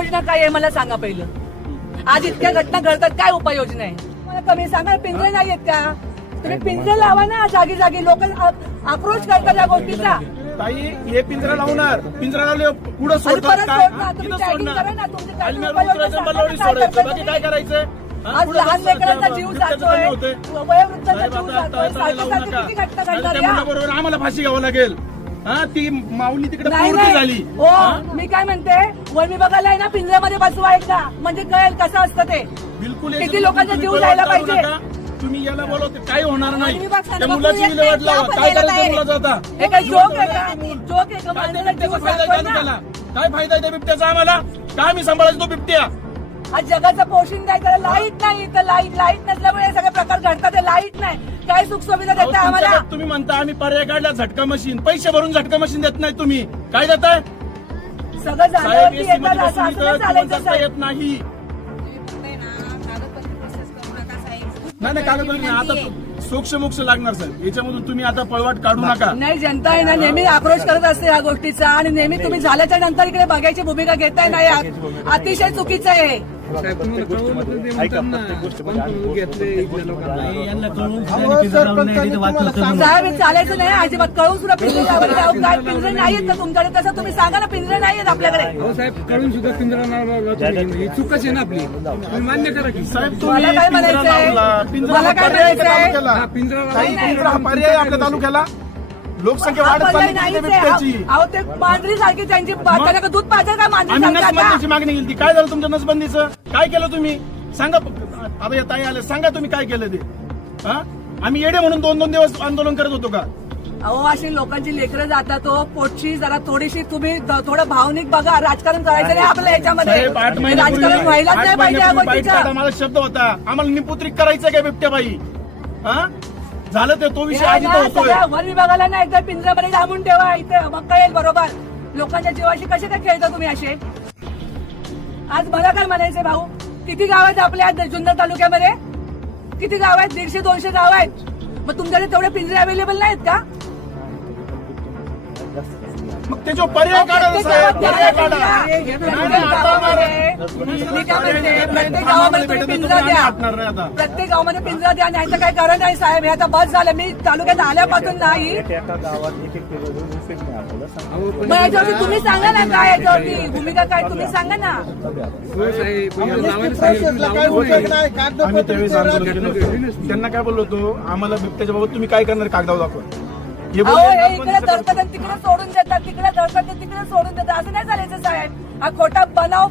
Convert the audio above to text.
उपाययोजना काय आहे मला सांगा पहिलं. आज इतक्या घटना घडतात, काय उपाययोजना आहे मला कमी सांगा. पिंजरे नाही आहेत का? तुम्ही पिंजरे लावा ना जागी जागी. लोक आक्रोश करतात या गोष्टीचा. ताई हे पिंजरा लावणार, पिंजरा लावले पुढे सोडतात काय? तुम्ही टॅगिंग करा ना, तुमची काय बाकी काय करायचं? आज लहान लेकरांचा जीव जातोय, वयोवृद्धांचा जीव जातोय, सारखी किती घटना घडतात या. बरोबर आम्हाला फाशी घ्यावं लागेल. हा ती माऊली तिकडे नाही पूर्ण नाही झाली. हो मी काय म्हणते, वन विभागाला आहे ना पिंजऱ्यामध्ये बसवा एकदा, म्हणजे कळेल कसं असतं ते. बिलकुल किती लोकांचा जीव जायला पाहिजे. तुम्ही याला बोलवते काही होणार नाही. विभाग त्या सांगा, मुलाची बापू, विल्हेवाट लावा. आपण काय यायला करायचं तयार मुलाचं आता? हे काय जोक आहे का? जोक आहे का? काय माणसाला त्या जीव बिबट्याचा फायदा जातोय आहे ना. त्याला? काय फायदा आहे त्या बिबट्याचा आम्हाला? काय मी सांभाळायचो तो बिबट्या? आज जगाचा पोशिंदा आहे, त्याला लाईट नाही, तर लाईट नसल्यामुळे हे सगळे प्रकार घडतात. लाईट नाही, काय सुख सुविधा देता आम्हाला? तुमच्याकडे तुम्ही म्हणता आम्ही पर्याय काढला झटका मशीन, पैसे भरून झटका मशीन देत नाही तुम्ही. काय देताय? सगळं साहेब जाण्यावरती एसी येतात, मध्ये असं बसून असं नाही इथं चालायचं जाता साहेब. येत नाही. नाही कागदपत्र नाही. आता सोक्ष मोक्ष लागणार साहेब. याच्यामधून तुम्ही आता पळवाट काढू नका. नाही, जनता आहे ना नेहमी आक्रोश करत असते या गोष्टीचा, आणि नेहमी तुम्ही झाल्याच्या नंतर इकडे बघायची भूमिका घेताय नाही. अतिशय चुकीचं आहे. साहेब हे चालायचं नाही अजिबात. कळून सुद्धा पिंजरे लावायचे. काय पिंजरे नाहीयेत का तुमच्याकडे? तसं तुम्ही सांगा ना, पिंजरे नाहीयेत आपल्याकडे. साहेब कळून सुद्धा पिंजरा चुकच आहे ना आपली. तुम्ही मान्य करा की साहेब मला तुम्ही काय पिंजरा म्हणायचंय? लावला. पिंजरा मला हा काय पर्याय आहे का म्हणायचंय? तालुक्याला? पिंजरा हा पर्याय आहे आपल्या तालुक्याला. लोकसंख्या वाढत चालली त्या बिबट्याची. अहो ते मांजरी सारखी त्यांची त्यांना दूध पाहिजे का मांजरी आम्ही सारखी आता? नसबंदीची मागणी केली. काय झालं तुमच्या नसबंदीचं? काय केलं तुम्ही? सांगा. आता या ताई आले, सांगा तुम्ही काय केलं ते. हा आम्ही येडे म्हणून 2-2 दिवस आंदोलन करत होतो का? अहो अशी लोकांची लेकरं जातात तो पोटची जरा थोडीशी तुम्ही थोडं भावनिक बघा. राजकारण करायचं नाही आपल्या याच्यामध्ये. साहेब 8 राजकारण व्हायलाच नाही पाहिजे या महिन्यापूर्वी गोष्टीचा. मला शब्द होता, आम्हाला निपुत्रिक करायचं काय बिबट्याबाई? हा झालं ते तो विषय आधी तर होतोय. सगळ्या वन विभागाला ना एकदा पिंजऱ्यामध्ये डांबून ठेवा इथे, मग कळेल बरोबर. लोकांच्या जीवाशी कसे काय खेळता तुम्ही असे? आज मला काय म्हणायचंय भाऊ, किती गाव आहेत आपल्या जुन्नर तालुक्यामध्ये? किती गाव आहेत? 150-200 गाव आहेत. मग तुमच्याकडे तेवढे पिंजरे अवेलेबल नाहीत का? मग ते जो पर्याय काढा ना साहेब, पर्याय काढा. प्रत्येक गावामध्ये तुम्ही पिंजरा द्या. हटणार नाही आता. प्रत्येक गावामध्ये पिंजरा द्या. नाही तर काय कारण नाही साहेब. हे आता बस झालं. मी तालुक्यात आल्यापासून नाही. मग याच्यावरती तुम्ही सांगा ना, काय याच्यावरती भूमिका काय तुम्ही सांगा ना. आम्ही त्यावेळेस आंदोलन केलं होतं. त्यांना काय बोललो होतो, आम्हाला बिबट्याच्या बाबत तुम्ही काय करणार कागदावर दाखवा. हे अहो बोलले, हे इकडे धरतात आणि तिकडे सोडून देतात, तिकडे धरतात तिकडे सोडून देतात. असं नाही चालायचं साहेब. हा खोटा बनाव